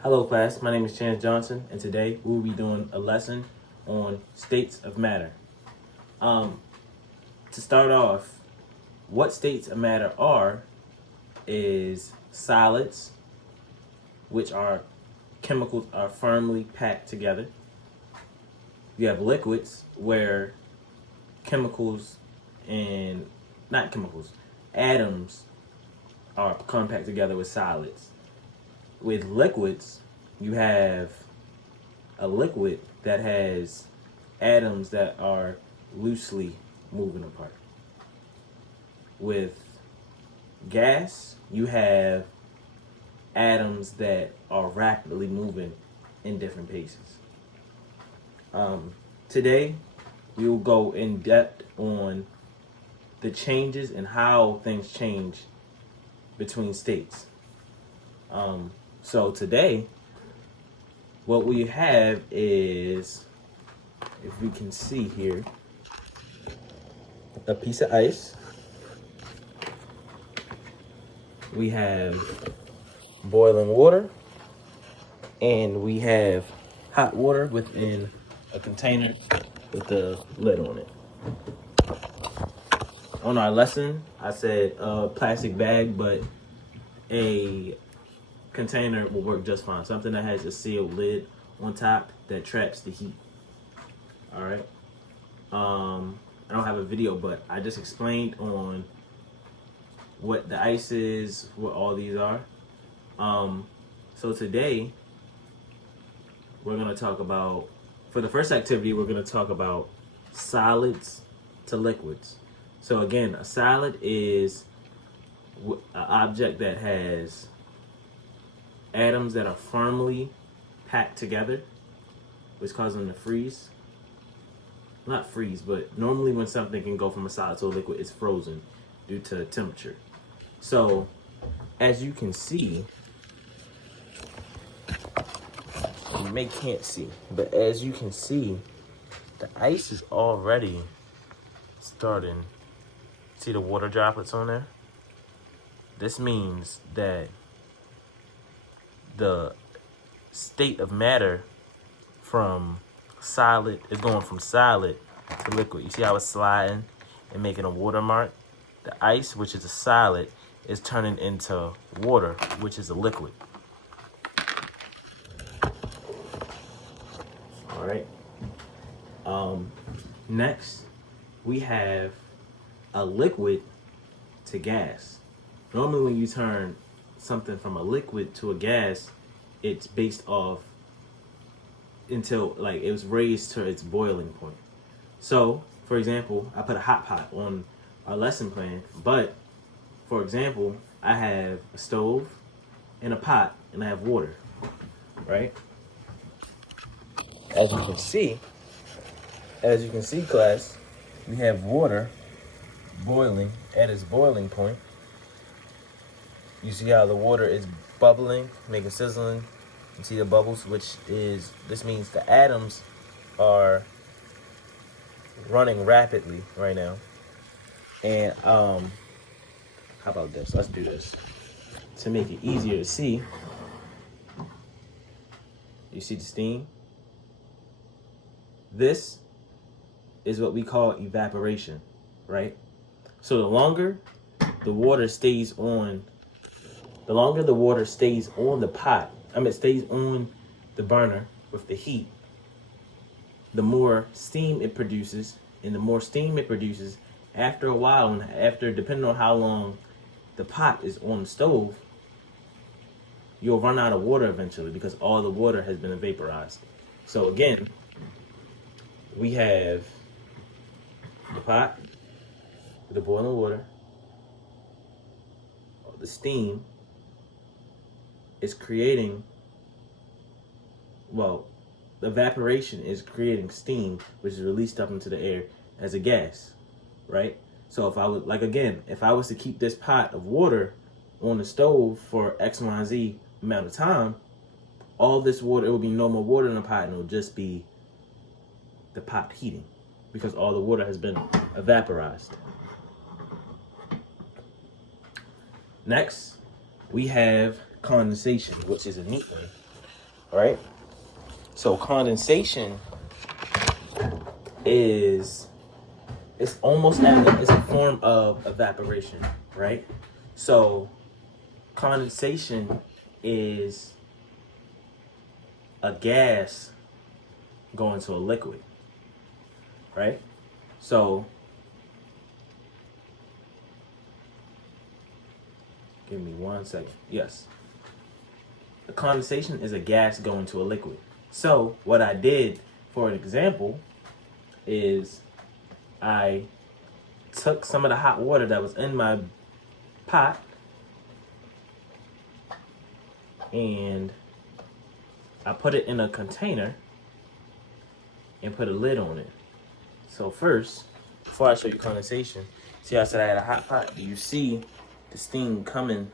Hello class, my name is Chance Johnson and today we will be doing a lesson on states of matter. To start off, what states of matter is solids, which are chemicals are firmly packed together. You have liquids where chemicals and not chemicals, atoms are compact together with solids. With liquids, you have a liquid that has atoms that are loosely moving apart. With gas, you have atoms that are rapidly moving in different paces. Today, we will go in depth on the changes and how things change between states. So today, what we have is, if we can see here, a piece of ice. We have boiling water, and we have hot water within a container with the lid on it. On our lesson, I said a plastic bag, but a container will work just fine. Something that has a sealed lid on top that traps the heat. All right. I don't have a video, but I just explained on what the ice is, what all these are. So today we're gonna talk about, for the first activity, we're gonna talk about solids to liquids. So again, a solid is an object that has atoms that are firmly packed together, which causes them to freeze. Not freeze, but normally when something can go from a solid to a liquid, it's frozen due to temperature. So, as you can see, you can't see, but as you can see, the ice is already starting. See the water droplets on there? This means that the state of matter from solid is going from solid to liquid. You see how it's sliding and making a watermark? The ice, which is a solid, is turning into water, which is a liquid. All right. Next, we have a liquid to gas. Normally, when you turn something from a liquid to a gas, it's based off until like it was raised to its boiling point. So, for example, I put a hot pot on our lesson plan, but for example, I have a stove and a pot and I have water, right? As you can see, class, we have water boiling at its boiling point. You see how the water is bubbling, making sizzling. You see the bubbles, this means the atoms are running rapidly right now. And how about this? Let's do this to make it easier to see. You see the steam? This is what we call evaporation, right? So the longer the water stays on the pot, it stays on the burner with the heat, the more steam it produces, and the more steam it produces, after a while, and depending on how long the pot is on the stove, you'll run out of water eventually because all the water has been vaporized. So again, we have the pot with the boiling water. The steam is creating, the evaporation is creating steam, which is released up into the air as a gas, right? So if I was to keep this pot of water on the stove for X, Y, and Z amount of time, all this water, it will be no more water in the pot, and it will just be the pot heating because all the water has been evaporized. Next, we have condensation, which is a neat one. right? So condensation is, it's almost it's a form of evaporation, right? So condensation is a gas going to a liquid, right? So give me 1 second. Yes. The condensation is a gas going to a liquid. So what I did for an example is I took some of the hot water that was in my pot and I put it in a container and put a lid on it. So first, before I show you condensation, see how I said I had a hot pot? Do you see the steam coming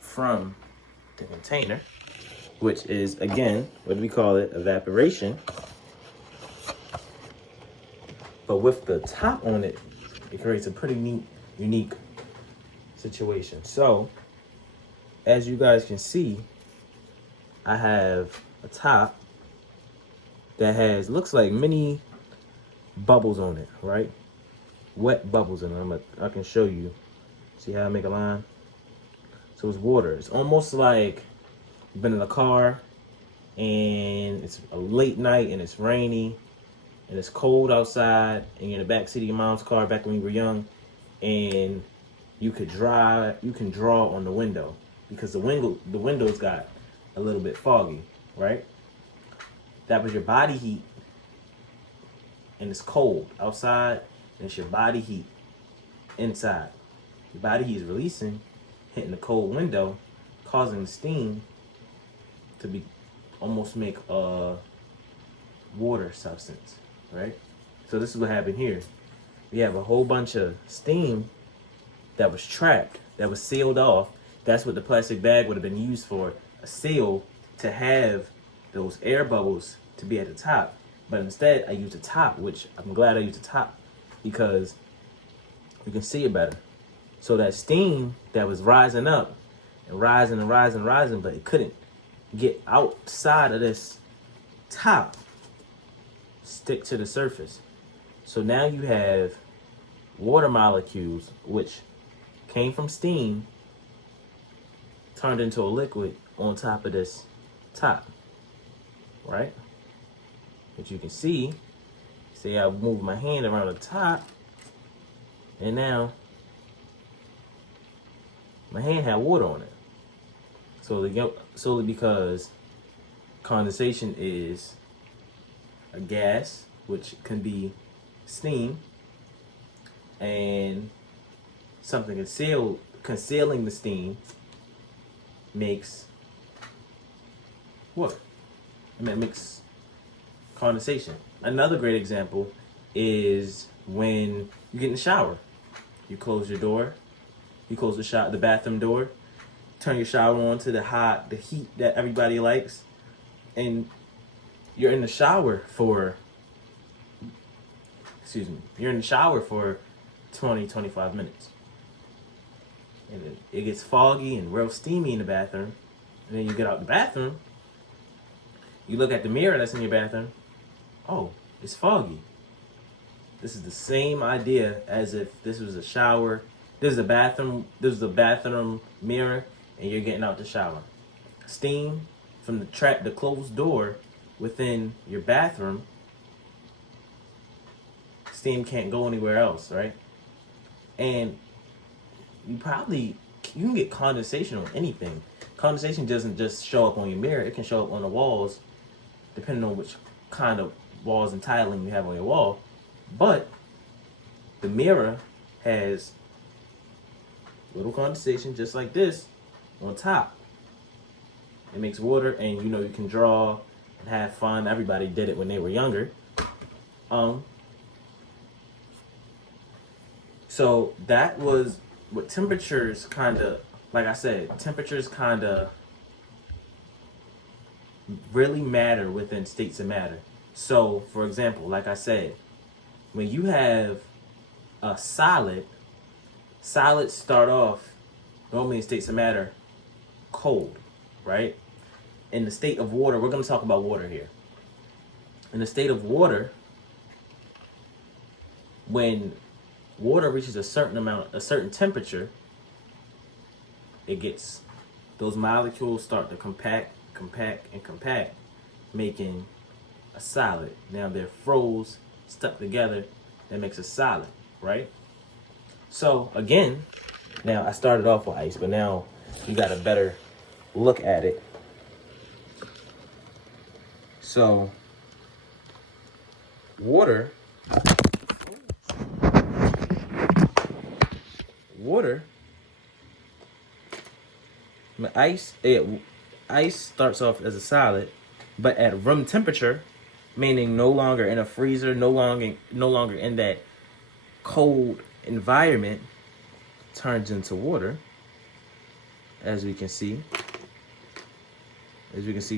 from the container, which is, again, what do we call it? Evaporation. But with the top on it, it creates a pretty neat, unique situation. So, as you guys can see, I have a top that has, looks like mini bubbles on it, right? Wet bubbles in it. I can show you. See how I make a line? So it's water. It's almost like you've been in a car and it's a late night and it's rainy and it's cold outside and you're in the back seat of your mom's car back when you were young, and you can draw on the window because the windows got a little bit foggy, right? That was your body heat, and it's cold outside, and it's your body heat inside. Your body heat is releasing, hitting the cold window, causing the steam to be almost make a water substance, right? So this is what happened here. We have a whole bunch of steam that was trapped, that was sealed off. That's what the plastic bag would have been used for, a seal to have those air bubbles to be at the top. But instead, I used the top, which I'm glad I used the top because you can see it better. So that steam that was rising up and rising and rising and rising, but it couldn't get outside of this top, stick to the surface. So now you have water molecules, which came from steam, turned into a liquid on top of this top, right? But you can see I move my hand around the top, and now my hand had water on it. Solely because condensation is a gas, which can be steam, and something concealing the steam makes what? It makes condensation. Another great example is when you get in the shower. You close your door, you close the bathroom door, turn your shower on to the heat that everybody likes, and you're in the shower for 20, 25 minutes. And it gets foggy and real steamy in the bathroom. And then you get out the bathroom, you look at the mirror that's in your bathroom, oh, it's foggy. This is the same idea as if this was a shower. This is a bathroom mirror, and you're getting out the shower. Steam from the closed door within your bathroom. Steam can't go anywhere else, right? And you can get condensation on anything. Condensation doesn't just show up on your mirror. It can show up on the walls, depending on which kind of walls and tiling you have on your wall. But the mirror has little condensation just like this on top. It makes water, and you can draw and have fun. Everybody did it when they were younger. So that was what temperatures kind of, like I said, temperatures kind of really matter within states of matter. So, for example, like I said, when you have a solids start off normally in states of matter cold, right? in the state of water, we're going to talk about water here. In the state of water, when water reaches a certain temperature, it gets, those molecules start to compact, making a solid. Now they're froze, stuck together, that makes a solid, right? So again, now I started off with ice, but now you got a better look at it. So water ice starts off as a solid, but at room temperature, meaning no longer in a freezer, no longer in that cold environment, turns into water. As we can see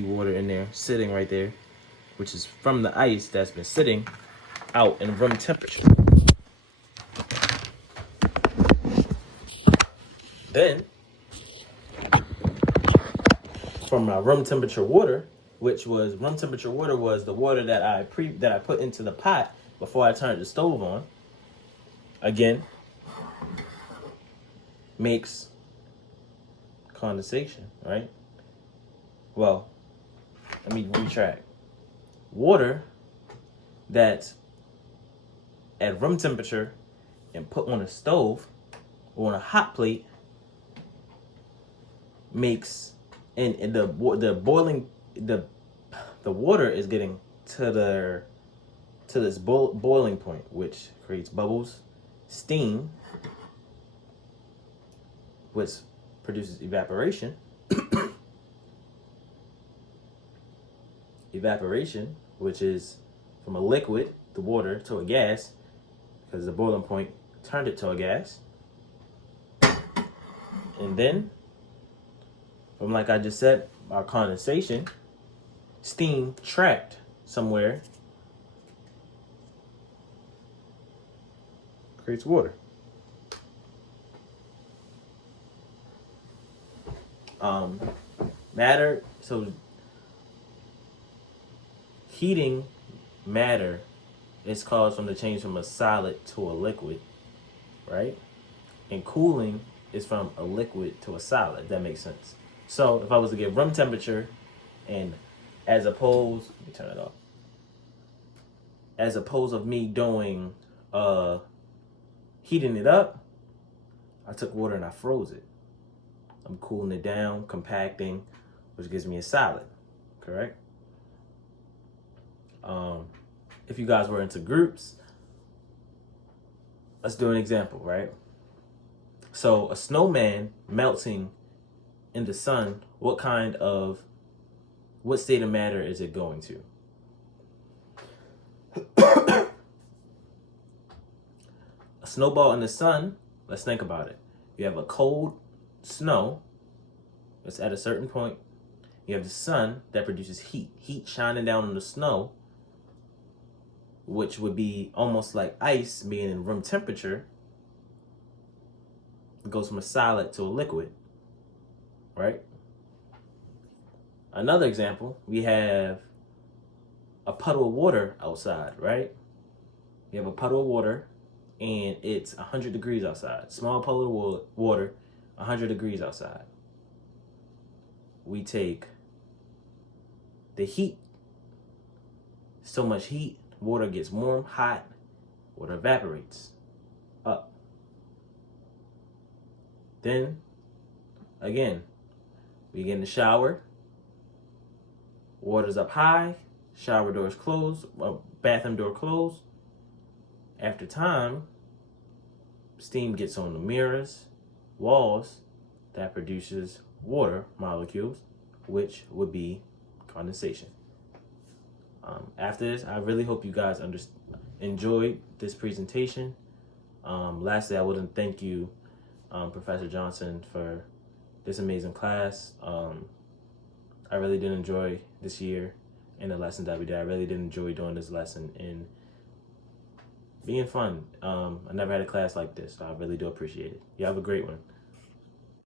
water in there, sitting right there, which is from the ice that's been sitting out in room temperature. Then, from my room temperature water, room temperature water was the water that I put into the pot before I turned the stove on. Again, makes condensation, right? Well, let me retract. Water that's at room temperature and put on a stove or on a hot plate makes, and the water is getting to this boiling point, which creates bubbles, steam, which produces evaporation. Evaporation, which is from a liquid, the water, to a gas, because the boiling point turned it to a gas. And then, from, like I just said, our condensation, steam trapped somewhere creates water. Matter, so heating matter is caused from the change from a solid to a liquid, right? And cooling is from a liquid to a solid. That makes sense. So if I was to get room temperature, and as opposed, let me turn it off. As opposed of me doing heating it up, I took water and I froze it. I'm cooling it down, compacting, which gives me a solid, correct? If you guys were into groups, let's do an example, right? So a snowman melting in the sun, what state of matter is it going to? A snowball in the sun, let's think about it. You have a cold snow that's at a certain point. You have the sun that produces heat shining down on the snow, which would be almost like ice being in room temperature. It goes from a solid to a liquid, right? Another example, we have a puddle of water outside, right? You have a puddle of water and it's 100 degrees outside. Small puddle of water, 100 degrees outside. We take the heat, so much heat, water gets warm, hot, water evaporates up. Then, again, we get in the shower, water's up high, shower doors closed, bathroom door closed. After time, steam gets on the mirrors, walls, that produces water molecules, which would be condensation. After this, I really hope you guys enjoyed this presentation. Lastly, I want to thank you, Professor Johnson, for this amazing class. I really did enjoy this year in the lesson that we did. I really did enjoy doing this lesson and being fun. I never had a class like this, so I really do appreciate it. You have a great one.